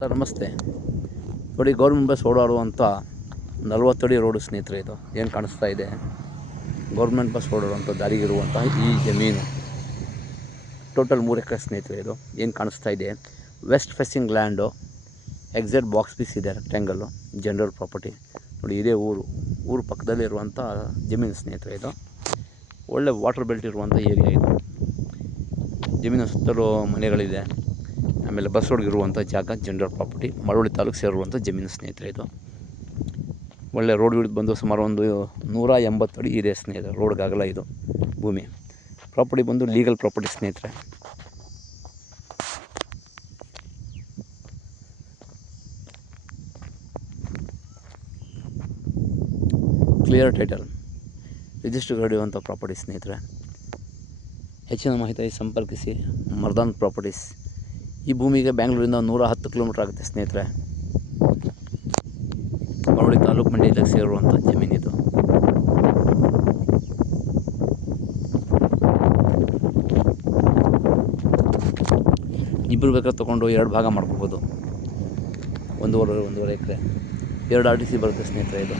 Sir ನಮಸ್ತೆ. ನೋಡಿ, government bus ಓಡಾಡುವಂಥ 40 ಅಡಿ ರೋಡು ಸ್ನೇಹಿತರೆ. ಇದು ಏನು ಕಾಣಿಸ್ತಾ ಇದೆ, ಗೌರ್ಮೆಂಟ್ ಬಸ್ ಓಡಾಡುವಂಥ ದಾರಿಗಿರುವಂತಹ ಈ ಜಮೀನು ಟೋಟಲ್ 3 ಎಕರೆ ಸ್ನೇಹಿತರೆ. ಇದು ಏನು ಕಾಣಿಸ್ತಾ ಇದೆ, west facing land, exact box piece ಇದೆ, ರೆಕ್ಟ್ಯಾಂಗಲ್ಲು, ಜನರಲ್ ಪ್ರಾಪರ್ಟಿ. ನೋಡಿ, ಇದೇ ಊರು ಪಕ್ಕದಲ್ಲಿ ಇರುವಂಥ ಜಮೀನು ಸ್ನೇಹಿತರೆ. ಇದು ಒಳ್ಳೆ ವಾಟರ್ ಬೆಲ್ಟ್ ಇರುವಂಥ ಏರಿಯಾ. ಇದು ಜಮೀನು ಸುತ್ತಲೂ ಮನೆಗಳಿದೆ. ಆಮೇಲೆ ಬಸ್ ರೋಡ್ಗೆ ಇರುವಂಥ ಜಾಗ ಜನರಲ್ ಪ್ರಾಪರ್ಟಿ, ಮಳವಳ್ಳಿ ತಾಲೂಕು ಸೇರಿರುವಂಥ ಜಮೀನು ಸ್ನೇಹಿತರೆ. ಇದು ಒಳ್ಳೆ ರೋಡ್ ಹಿಡಿದು ಬಂದು ಸುಮಾರು ಒಂದು 180 ಅಡಿ ಇದೆ ಸ್ನೇಹಿತರೆ. ರೋಡ್ಗಾಗಲ್ಲ ಇದು ಭೂಮಿ. ಪ್ರಾಪರ್ಟಿ ಬಂದು ಲೀಗಲ್ ಪ್ರಾಪರ್ಟಿ ಸ್ನೇಹಿತರೆ. ಕ್ಲಿಯರ್ ಟೈಟಲ್, ರಿಜಿಸ್ಟರ್ ಹಿಡಿಯುವಂಥ ಪ್ರಾಪರ್ಟಿ ಸ್ನೇಹಿತರೆ. ಹೆಚ್ಚಿನ ಮಾಹಿತಿಗೆ ಸಂಪರ್ಕಿಸಿ ಮರ್ದಾನ್ ಪ್ರಾಪರ್ಟೀಸ್. ಈ ಭೂಮಿಗೆ ಬೆಂಗಳೂರಿಂದ 110 ಕಿಲೋಮೀಟ್ರ್ ಆಗುತ್ತೆ ಸ್ನೇಹಿತರೆ. ಮಳವಳ್ಳಿ ತಾಲೂಕು ಮಂಡ್ಯಕ್ಕೆ ಸೇರುವಂಥ ಜಮೀನಿದು. ಇಬ್ಬರು ಬೇಕಾದ್ರೆ ತೊಗೊಂಡು 2 ಭಾಗ ಮಾಡ್ಕೋಬೋದು. 1.5 ಎಕರೆ 2 RTC ಬರುತ್ತೆ ಸ್ನೇಹಿತರೆ. ಇದು